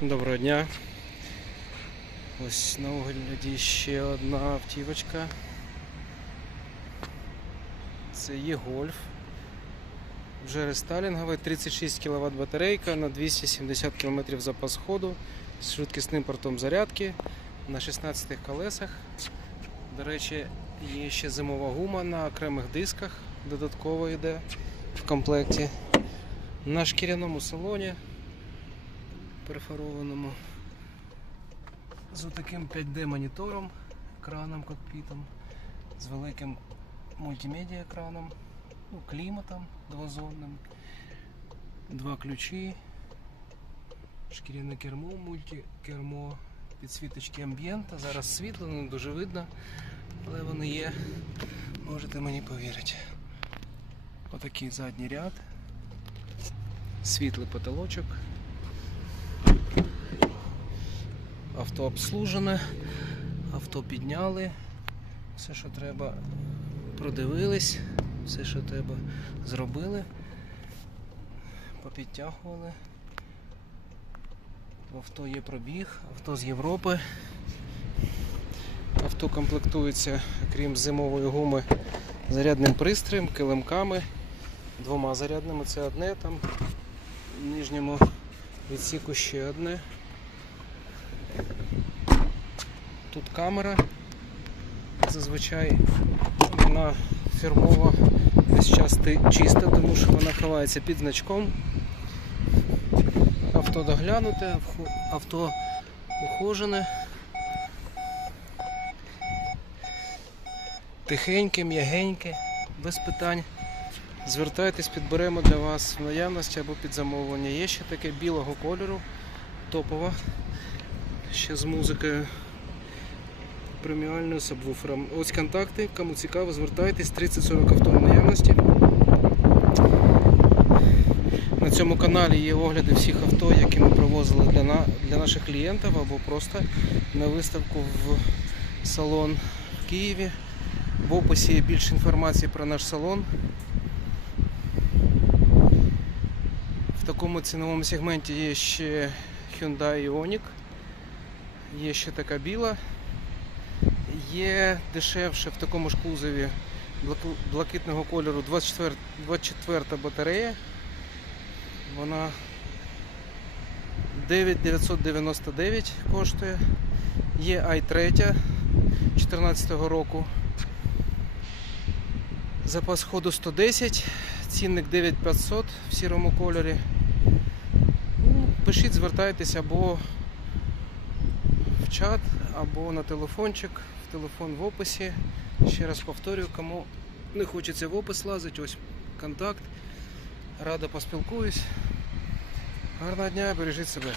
Доброго дня. Ось на огляді ще одна автівочка. Це є гольф. Вже рестайлінговий, 36 кВт батарейка на 270 км запас ходу з швидкісним портом зарядки на 16 колесах. До речі, є ще зимова гума на окремих дисках, додатково йде в комплекті. На шкіряному салоні перфорованому з таким 5D монітором, екраном кокпітом, з великим мультимедіа екраном, ну, кліматом двозонним, два ключі, шкіряне кермо, мультикермо, підсвіточки амбієнта. Зараз світло, не дуже видно, але вони є. Можете мені повірити. Отакий задній ряд, світлий потолочок. Авто обслужене, авто підняли, все, що треба, продивились, все, що треба, зробили, попідтягували. В авто є пробіг, авто з Європи. Авто комплектується, крім зимової гуми, зарядним пристроєм, килимками, двома зарядними, це одне там, в нижньому відсіку ще одне. Тут камера. Зазвичай вона фірмова весь час чиста, тому що вона ховається під значком. Авто доглянуте, авто ухожене. Тихеньке, м'ягеньке, без питань. Звертайтесь, підберемо для вас в наявності або під замовлення. Є ще таке білого кольору, топова, ще з музикою преміальною сабвуфером. Ось контакти, кому цікаво, звертайтесь 30-40 авто в наявності. На цьому каналі є огляди всіх авто, які ми привозили для, на, для наших клієнтів або просто на виставку в салон в Києві. В описі є більше інформації про наш салон. В такому ціновому сегменті є ще Hyundai Ioniq, є ще така біла. Є дешевше в такому ж кузові блакитного кольору 24, 24 батарея. Вона 9999 коштує. Є i3 2014 року. Запас ходу 110, цінник 9500 в сірому кольорі. Ну, пишіть, звертайтеся або в чат, або на телефончик. В телефон в описі. Ще раз повторюю, кому не хочеться в опис лазити, ось контакт. Рада поспілкуюсь. Гарного дня, бережіть себе.